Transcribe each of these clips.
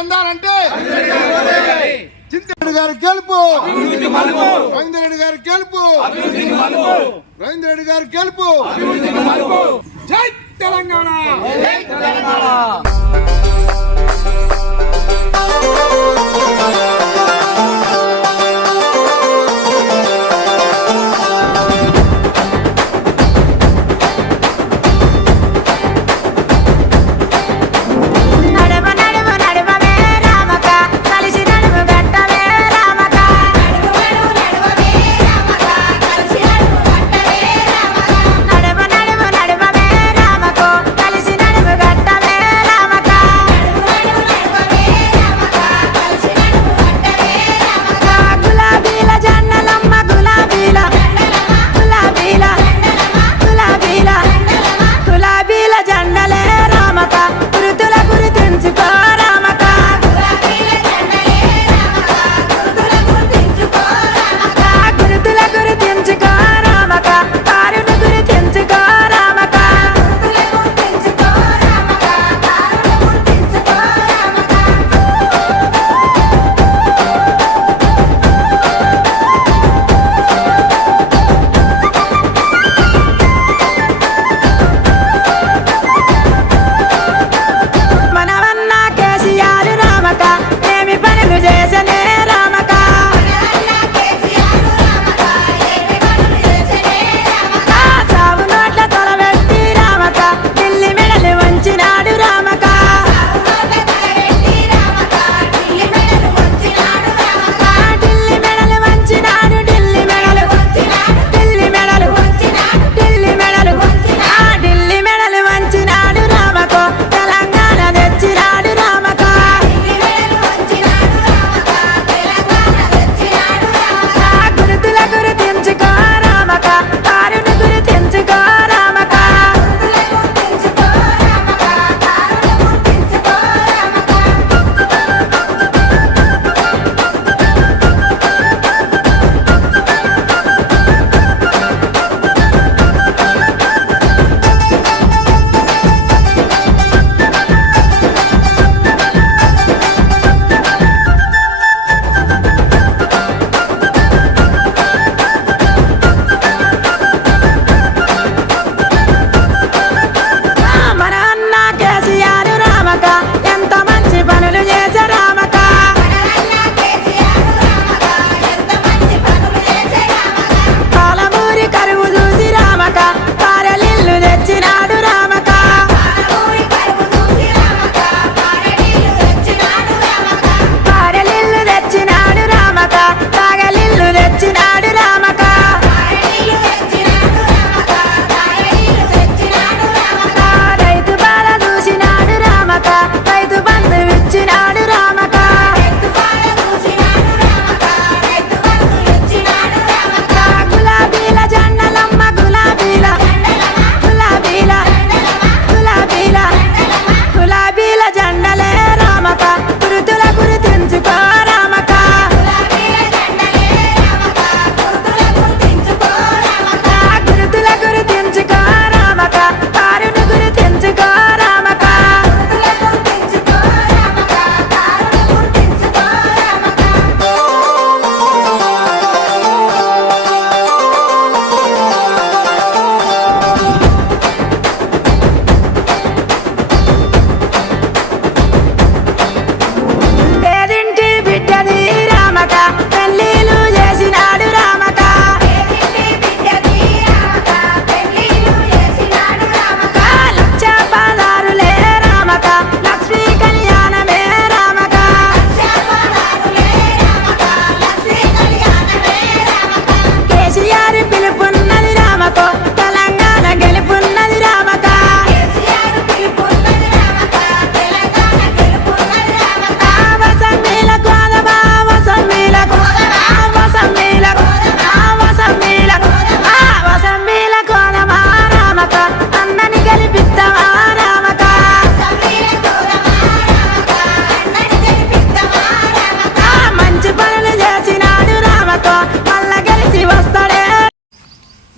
చెందాలంటే చింతరెడ్డి గారి గెలుపు, రవీంద్రెడ్డి గారి గెలుపు, రవీంద్రెడ్డి గారి గెలుపు. జై తెలంగాణ.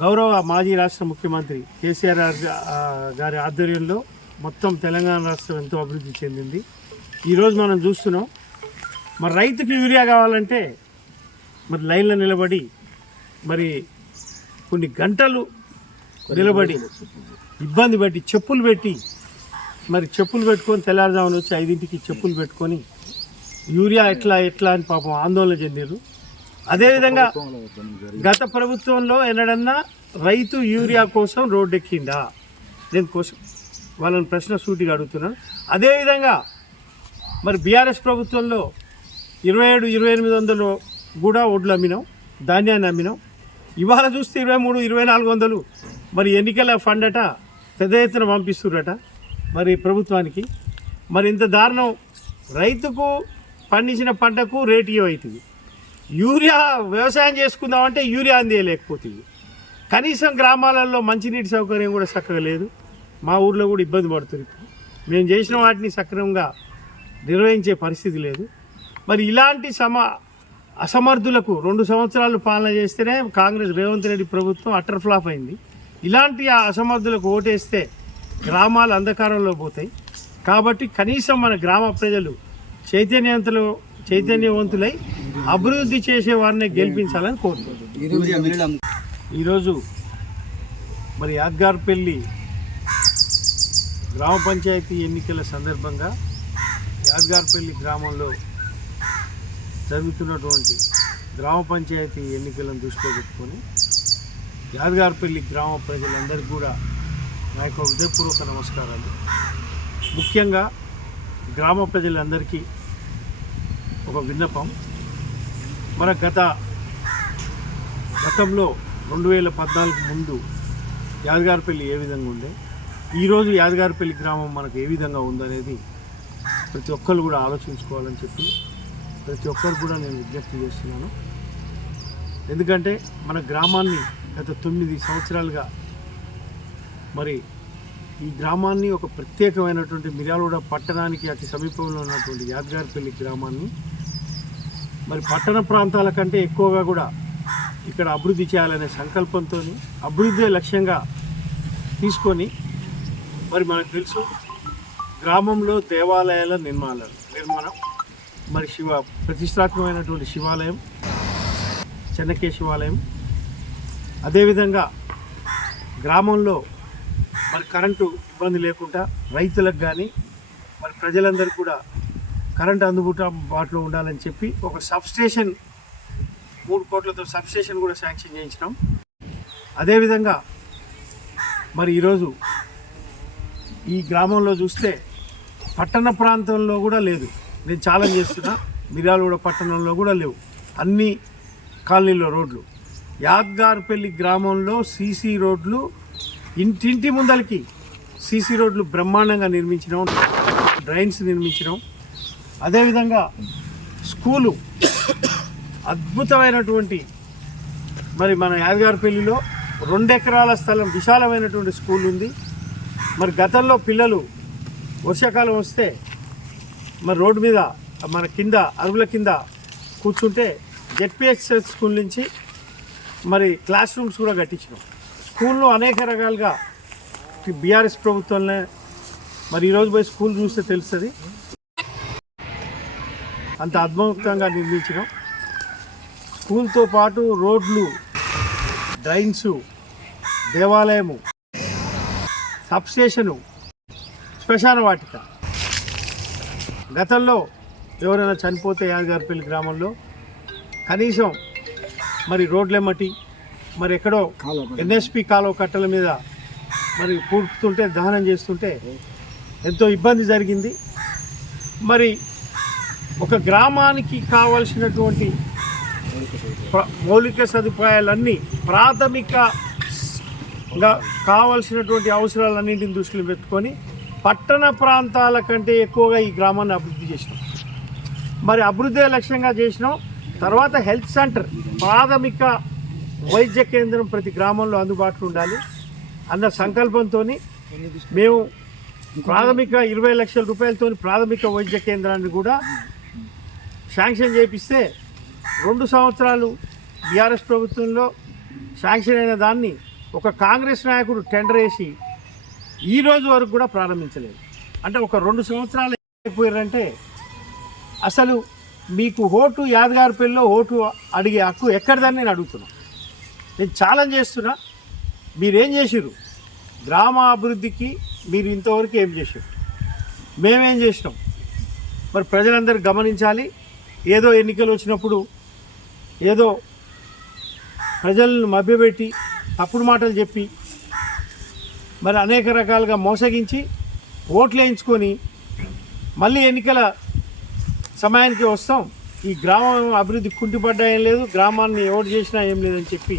గౌరవ మాజీ రాష్ట్ర ముఖ్యమంత్రి కేసీఆర్ గారి ఆధ్వర్యంలో మొత్తం తెలంగాణ రాష్ట్రం ఎంతో అభివృద్ధి చెందింది. ఈరోజు మనం చూస్తున్నాం. మరి రైతుకి యూరియా కావాలంటే మరి లైన్లో నిలబడి మరి కొన్ని గంటలు నిలబడి ఇబ్బంది పెట్టి చెప్పులు పెట్టుకొని తెల్లారుజామున వచ్చి 5ంటికి చెప్పులు పెట్టుకొని యూరియా ఎట్లా అని పాపం ఆందోళన చెందారు. అదేవిధంగా గత ప్రభుత్వంలో ఎన్నడన్నా రైతు యూరియా కోసం రోడ్డు ఎక్కిందా? నేను వాళ్ళని ప్రశ్న సూటిగా అడుగుతున్నాను. అదేవిధంగా మరి బీఆర్ఎస్ ప్రభుత్వంలో 27-2800 కూడా ఒడ్లు అమ్మినాం, ధాన్యాన్ని అమ్మినాం. ఇవాళ చూస్తే 23-2400 మరి ఎన్నికల ఫండ్ అట పెద్ద ఎత్తున పంపిస్తుర్రట మరి ప్రభుత్వానికి. మరి ఇంత దారుణం, రైతుకు పండించిన పంటకు రేటు అవుతుంది. యూరియా వ్యవసాయం చేసుకుందామంటే యూరియా అందేయలేకపోతుంది. కనీసం గ్రామాలలో మంచినీటి సౌకర్యం కూడా చక్కగా లేదు. మా ఊర్లో కూడా ఇబ్బంది పడుతుంది. మేము చేసిన వాటిని సక్రమంగా నిర్వహించే పరిస్థితి లేదు. మరి ఇలాంటి అసమర్థులకు 2 సంవత్సరాలు పాలన చేస్తేనే కాంగ్రెస్ రేవంత్ రెడ్డి ప్రభుత్వం అటర్ ఫ్లాప్ అయింది. ఇలాంటి అసమర్థులకు ఓటేస్తే గ్రామాలు అంధకారంలో పోతాయి. కాబట్టి కనీసం మన గ్రామ ప్రజలు చైతన్యవంతులై అభివృద్ధి చేసే వారిని గెలిపించాలని కోరుతున్నాను. ఈరోజు మరి యాద్గార్పల్లి గ్రామ పంచాయతీ ఎన్నికల సందర్భంగా యాద్గార్పల్లి గ్రామంలో జరుగుతున్నటువంటి గ్రామ పంచాయతీ ఎన్నికలను దృష్టిలో పెట్టుకొని యాద్గార్పల్లి గ్రామ ప్రజలందరికీ కూడా నా యొక్క హృదయపూర్వక నమస్కారాలు. ముఖ్యంగా గ్రామ ప్రజలందరికీ ఒక విన్నపం. మన గతంలో 2014 ముందు యాద్గార్పల్లి ఏ విధంగా ఉండే, ఈరోజు యాద్గార్పల్లి గ్రామం మనకు ఏ విధంగా ఉందనేది ప్రతి ఒక్కరు కూడా ఆలోచించుకోవాలని చెప్పి ప్రతి ఒక్కరు కూడా నేను విజ్ఞప్తి చేస్తున్నాను. ఎందుకంటే మన గ్రామాన్ని గత 9 సంవత్సరాలుగా మరి ఈ గ్రామాన్ని ఒక ప్రత్యేకమైనటువంటి మిర్యాలగూడ పట్టణానికి అతి సమీపంలో ఉన్నటువంటి యాద్గార్పల్లి గ్రామాన్ని మరి పట్టణ ప్రాంతాల కంటే ఎక్కువగా కూడా ఇక్కడ అభివృద్ధి చేయాలనే సంకల్పంతో అభివృద్ధి లక్ష్యంగా తీసుకొని మరి మనకు తెలుసు గ్రామంలో దేవాలయాల నిర్మాణం మరి ప్రతిష్టాత్మకమైనటువంటి శివాలయం, చెన్నకే శివాలయం. అదేవిధంగా గ్రామంలో మరి కరెంటు ఇబ్బంది లేకుండా రైతులకు కానీ మరి ప్రజలందరికీ కూడా కరెంటు అందుబాటులో ఉండాలని చెప్పి ఒక సబ్స్టేషన్ 3 కోట్లతో సబ్స్టేషన్ కూడా శాంక్షన్ చేయించినాం. అదేవిధంగా మరి ఈరోజు ఈ గ్రామంలో చూస్తే పట్టణ ప్రాంతంలో కూడా లేదు. నేను ఛాలెంజ్ చేస్తున్నా, మిర్యాలగూడ పట్టణంలో కూడా లేవు. అన్ని కాలనీలో రోడ్లు. యాద్గార్పల్లి గ్రామంలో సీసీ రోడ్లు ఇంటింటి ముందలకి సీసీ రోడ్లు బ్రహ్మాండంగా నిర్మించినాం, డ్రైన్స్ నిర్మించినాం. అదేవిధంగా స్కూలు అద్భుతమైనటువంటి మరి మన యాద్గార్పల్లిలో 2 ఎకరాల స్థలం విశాలమైనటువంటి స్కూల్ ఉంది. మరి గతంలో పిల్లలు వర్షాకాలం వస్తే మరి రోడ్డు మీద మన కింద అరుగుల కింద కూర్చుంటే జెడ్పిహెచ్ఎస్ స్కూల్ నుంచి మరి క్లాస్ రూమ్స్ కూడా కట్టించినాం. స్కూల్లో అనేక రకాలుగా బీఆర్ఎస్ ప్రభుత్వంలో మరి ఈరోజు పోయి స్కూల్ చూస్తే తెలుస్తుంది, అంత అద్భుతంగా నిర్మించినాం. స్కూల్తో పాటు రోడ్లు, డ్రైన్స్, దేవాలయము, సబ్స్టేషను, శ్మశాన వాటిక. గతంలో ఎవరైనా చనిపోతే యాద్గార్పల్లి గ్రామంలో కనీసం మరి రోడ్లెమ్మటి మరి ఎక్కడో ఎన్ఎస్పి కాలువ కట్టల మీద మరి పూడుతుంటే దహనం చేస్తుంటే ఎంతో ఇబ్బంది జరిగింది. మరి ఒక గ్రామానికి కావలసినటువంటి మౌలిక సదుపాయాలన్నీ ప్రాథమికంగా కావలసినటువంటి అవసరాలన్నింటిని దృష్టిలో పెట్టుకొని పట్టణ ప్రాంతాల కంటే ఎక్కువగా ఈ గ్రామాన్ని అభివృద్ధి చేసినాం. మరి అభివృద్ధి లక్ష్యంగా చేసినాం. తర్వాత హెల్త్ సెంటర్, ప్రాథమిక వైద్య కేంద్రం ప్రతి గ్రామంలో అందుబాటులో ఉండాలి అన్న సంకల్పంతో మేము ప్రాథమిక 20 లక్షల రూపాయలతో ప్రాథమిక వైద్య కేంద్రాన్ని కూడా శాంక్షన్ చేపిస్తే 2 సంవత్సరాలు బీఆర్ఎస్ ప్రభుత్వంలో శాంక్షన్ అయిన దాన్ని ఒక కాంగ్రెస్ నాయకుడు టెండర్ వేసి ఈ రోజు వరకు కూడా ప్రారంభించలేదు. అంటే ఒక 2 సంవత్సరాలు అయిపోయారంటే అసలు మీకు ఓటు యాదగారిపల్లిలో ఓటు అడిగే హక్కు ఎక్కడిదని నేను అడుగుతున్నా. నేను ఛాలెంజ్ చేస్తున్నా. మీరేం చేసిర్రు గ్రామ అభివృద్ధికి? మీరు ఇంతవరకు ఏం చేశారు? మేమేం చేసినాం? మరి ప్రజలందరూ గమనించాలి. ఏదో ఎన్నికలు వచ్చినప్పుడు ఏదో ప్రజలను మభ్యపెట్టి తప్పుడు మాటలు చెప్పి మరి అనేక రకాలుగా మోసగించి ఓట్లు వేయించుకొని మళ్ళీ ఎన్నికల సమయానికి వస్తాం, ఈ గ్రామం అభివృద్ధి కుంటిపడ్డా ఏం లేదు, గ్రామాన్ని ఓటు చేసినా ఏం లేదని చెప్పి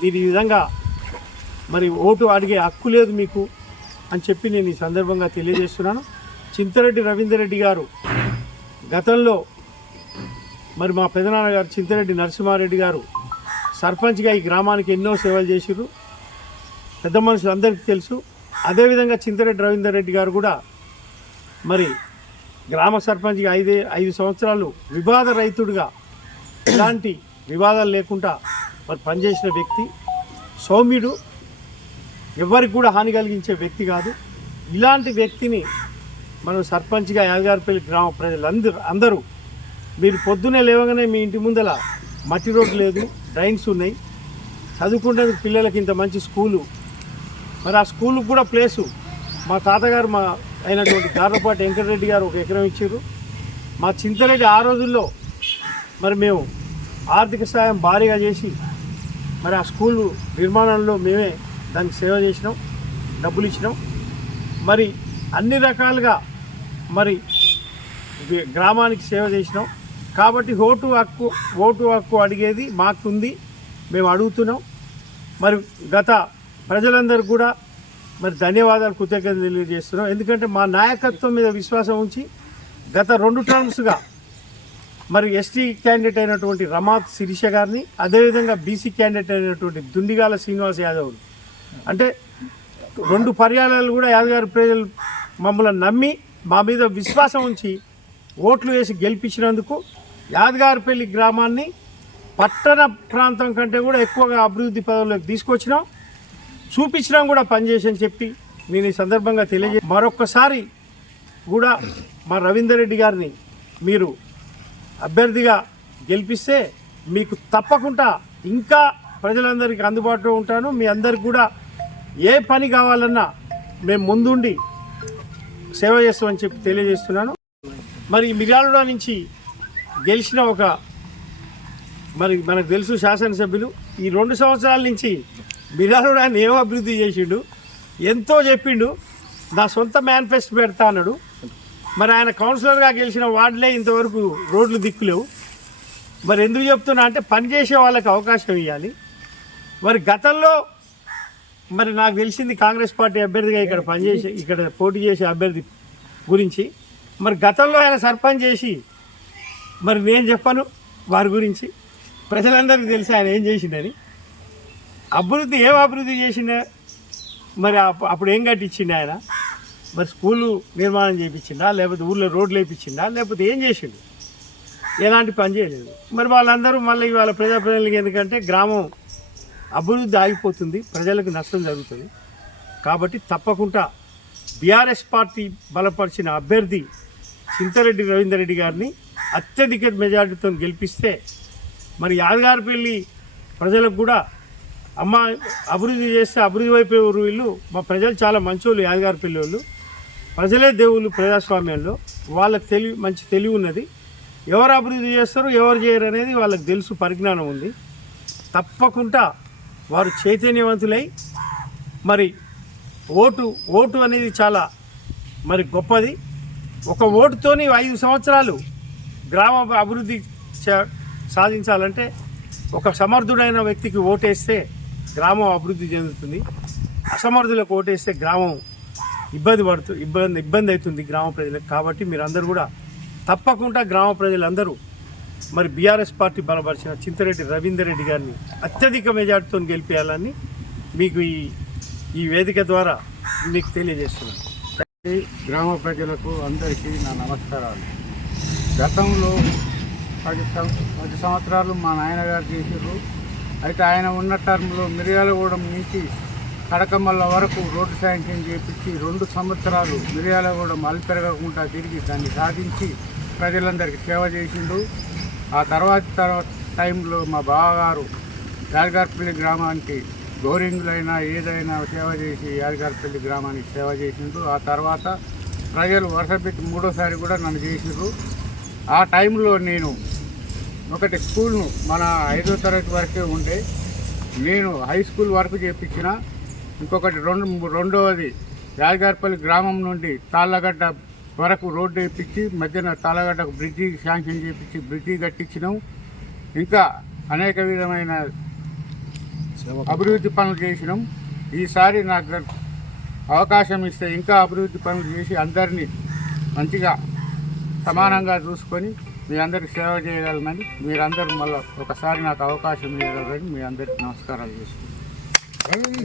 మీరు ఈ విధంగా మరి ఓటు అడిగే హక్కు లేదు మీకు అని చెప్పి నేను ఈ సందర్భంగా తెలియజేస్తున్నాను. చింతరెడ్డి రవీందర్ రెడ్డి గారు గతంలో మరి మా పెదనాన్నగారు చింతరెడ్డి నరసింహారెడ్డి గారు సర్పంచ్గా ఈ గ్రామానికి ఎన్నో సేవలు చేసిర్రు, పెద్ద మనుషులు అందరికీ తెలుసు. అదేవిధంగా చింతరెడ్డి రవీందర్ రెడ్డి గారు కూడా మరి గ్రామ సర్పంచ్గా 5 సంవత్సరాలు వివాద రహితుడిగా ఎలాంటి వివాదాలు లేకుండా మరి పనిచేసిన వ్యక్తి, సౌమ్యుడు, ఎవరికి కూడా హాని కలిగించే వ్యక్తి కాదు. ఇలాంటి వ్యక్తిని మనం సర్పంచ్గా యాదగారిపల్లి గ్రామ అందరూ మీరు పొద్దునే లేవగానే మీ ఇంటి ముందల మట్టి రోడ్డు లేదు, డ్రైన్స్ ఉన్నాయి, చదువుకుంటే పిల్లలకి ఇంత మంచి స్కూలు, మరి ఆ స్కూల్కి కూడా ప్లేసు మా తాతగారు మా అయినటువంటి గార్లపాటి వెంకటరెడ్డి గారు 1 ఎకరం ఇచ్చారు. మా చింతరెడ్డి ఆ రోజుల్లో మరి మేము ఆర్థిక సాయం భారీగా చేసి మరి ఆ స్కూలు నిర్మాణంలో మేమే దానికి సేవ చేసినాం, డబ్బులు ఇచ్చినాం. మరి అన్ని రకాలుగా మరి గ్రామానికి సేవ చేసినాం. కాబట్టి ఓటు హక్కు అడిగేది మాకుంది, మేము అడుగుతున్నాం. మరి గత ప్రజలందరూ కూడా మరి ధన్యవాదాలు, కృతజ్ఞతలు తెలియజేస్తున్నాం. ఎందుకంటే మా నాయకత్వం మీద విశ్వాసం ఉంచి గత 2 టర్మ్స్గా మరి ఎస్టీ క్యాండిడేట్ అయినటువంటి రమాత్ శిరీష గారిని, అదేవిధంగా బీసీ క్యాండిడేట్ అయినటువంటి దుండిగాల శ్రీనివాస్ యాదవ్ని, అంటే 2 పర్యాయాలు కూడా యాదగారి ప్రజలు మమ్మల్ని నమ్మి మా మీద విశ్వాసం ఉంచి ఓట్లు వేసి గెలిపించినందుకు యాదగారిపల్లి గ్రామాన్ని పట్టణ ప్రాంతం కంటే కూడా ఎక్కువగా అభివృద్ధి పదవుల్లోకి తీసుకొచ్చినాం, చూపించినాం కూడా పనిచేసని చెప్పి నేను ఈ సందర్భంగా మరొక్కసారి కూడా మా రవీందర్ రెడ్డి గారిని మీరు అభ్యర్థిగా గెలిపిస్తే మీకు తప్పకుండా ఇంకా ప్రజలందరికీ అందుబాటులో ఉంటాను. మీ అందరికి కూడా ఏ పని కావాలన్నా మేము ముందుండి సేవ చేస్తామని చెప్పి తెలియజేస్తున్నాను. మరి మిర్యాలగూడ నుంచి గెలిచిన మరి మనకు తెలుసు శాసనసభ్యులు ఈ 2 సంవత్సరాల నుంచి మిర్యాలగూడ ఆయన ఏమో అభివృద్ధి చేసిండు, ఎంతో చెప్పిండు, నా సొంత మేనిఫెస్టో పెడతా అన్నాడు. మరి ఆయన కౌన్సిలర్గా గెలిచిన వార్డులే ఇంతవరకు రోడ్లు దిక్కులేవు. మరి ఎందుకు చెప్తున్నా అంటే పనిచేసే వాళ్ళకి అవకాశం ఇవ్వాలి. మరి గతంలో మరి నాకు తెలిసింది కాంగ్రెస్ పార్టీ అభ్యర్థిగా ఇక్కడ పోటీ చేసే అభ్యర్థి గురించి. మరి గతంలో ఆయన సర్పంచ్ చేసి మరి నేను చెప్పను వారి గురించి, ప్రజలందరికీ తెలిసి ఆయన ఏం చేసిండని. ఏం అభివృద్ధి చేసిండే, మరి అప్పుడు ఏం కట్టించిండు ఆయన? మరి స్కూలు నిర్మాణం చేయించిండా, లేకపోతే ఊళ్ళో రోడ్లు వేయించిండా, లేకపోతే ఏం చేసిండు? ఎలాంటి పని చేయలేదు. మరి వాళ్ళందరూ మళ్ళీ ఇవాళ ప్రజాప్రతినిధులకి ఎందుకంటే గ్రామం అభివృద్ధి ఆగిపోతుంది, ప్రజలకు నష్టం జరుగుతుంది. కాబట్టి తప్పకుండా బీఆర్ఎస్ పార్టీ బలపరిచిన అభ్యర్థి చింతరెడ్డి రవీందర్ రెడ్డి గారిని అత్యధిక మెజార్టీతో గెలిపిస్తే మరి యాదగారిపల్లి ప్రజలకు కూడా అభివృద్ధి చేస్తే అభివృద్ధి వైపు వీళ్ళు మా ప్రజలు చాలా మంచోళ్ళు. యాదగారిపల్లి వాళ్ళు ప్రజలే దేవుళ్ళు ప్రజాస్వామ్యంలో. వాళ్ళకి మంచి తెలివి ఉన్నది. ఎవరు అభివృద్ధి చేస్తారు ఎవరు చేయరు అనేది వాళ్ళకి తెలుసు, పరిజ్ఞానం ఉంది. తప్పకుండా వారు చైతన్యవంతులై మరి ఓటు అనేది చాలా మరి గొప్పది. ఒక ఓటుతోని 5 సంవత్సరాలు గ్రామ అభివృద్ధి సాధించాలంటే ఒక సమర్థుడైన వ్యక్తికి ఓటేస్తే గ్రామం అభివృద్ధి చెందుతుంది. అసమర్థులకు ఓటేస్తే గ్రామం ఇబ్బంది అవుతుంది గ్రామ ప్రజలకు. కాబట్టి మీరందరూ కూడా తప్పకుండా గ్రామ ప్రజలందరూ మరి బీఆర్ఎస్ పార్టీ బలపరిచిన చింతరెడ్డి రవీందర్ రెడ్డి గారిని అత్యధిక మెజార్టీతో గెలిపేయాలని మీకు ఈ వేదిక ద్వారా మీకు తెలియజేస్తున్నాను. గ్రామ ప్రజలకు అందరికీ నా నమస్కారాలు. గతంలో 10 సంవత్సరాలు మా నాయనగారు చేసారు. అయితే ఆయన ఉన్న టర్మ్లో మిర్యాలగూడెం నుంచి కడకమల్ల వరకు రోడ్డు శాంక్షన్ చేపించి 2 సంవత్సరాలు మిర్యాలగూడెం అల్పెరగకుండా తిరిగి దాన్ని సాధించి ప్రజలందరికీ సేవ చేసిండు. ఆ తర్వాత టైంలో మా బావగారు యాదగారిపల్లి గ్రామానికి బోరింగ్లైనా ఏదైనా సేవ చేసి యాదగారిపల్లి గ్రామానికి సేవ చేసిండు. ఆ తర్వాత ప్రజలు వరుస పెట్టి మూడోసారి కూడా నన్ను చేసిండ్రు. ఆ టైంలో నేను ఒకటి స్కూల్ను మన 5వ తరగతి వరకే ఉండే, నేను హై స్కూల్ వరకు చేయించిన. ఇంకొకటి రెండవది యాదగారిపల్లి గ్రామం నుండి తాళ్ళగడ్డ వరకు రోడ్డు వేయించి మధ్యన తాళ్ళగడ్డకు బ్రిడ్జి శాంక్షన్ చేయించి బ్రిడ్జి కట్టించినాం. ఇంకా అనేక విధమైన అభివృద్ధి పనులు చేసినాం. ఈసారి నాకు అవకాశం ఇస్తే ఇంకా అభివృద్ధి పనులు చేసి అందరినీ మంచిగా సమానంగా చూసుకొని మీ అందరికి సేవ చేయగలనని మీరందరూ మళ్ళీ ఒకసారి నాకు అవకాశం ఇవ్వగలరని మీ అందరికీ నమస్కారాలు చేసుకుంటాను.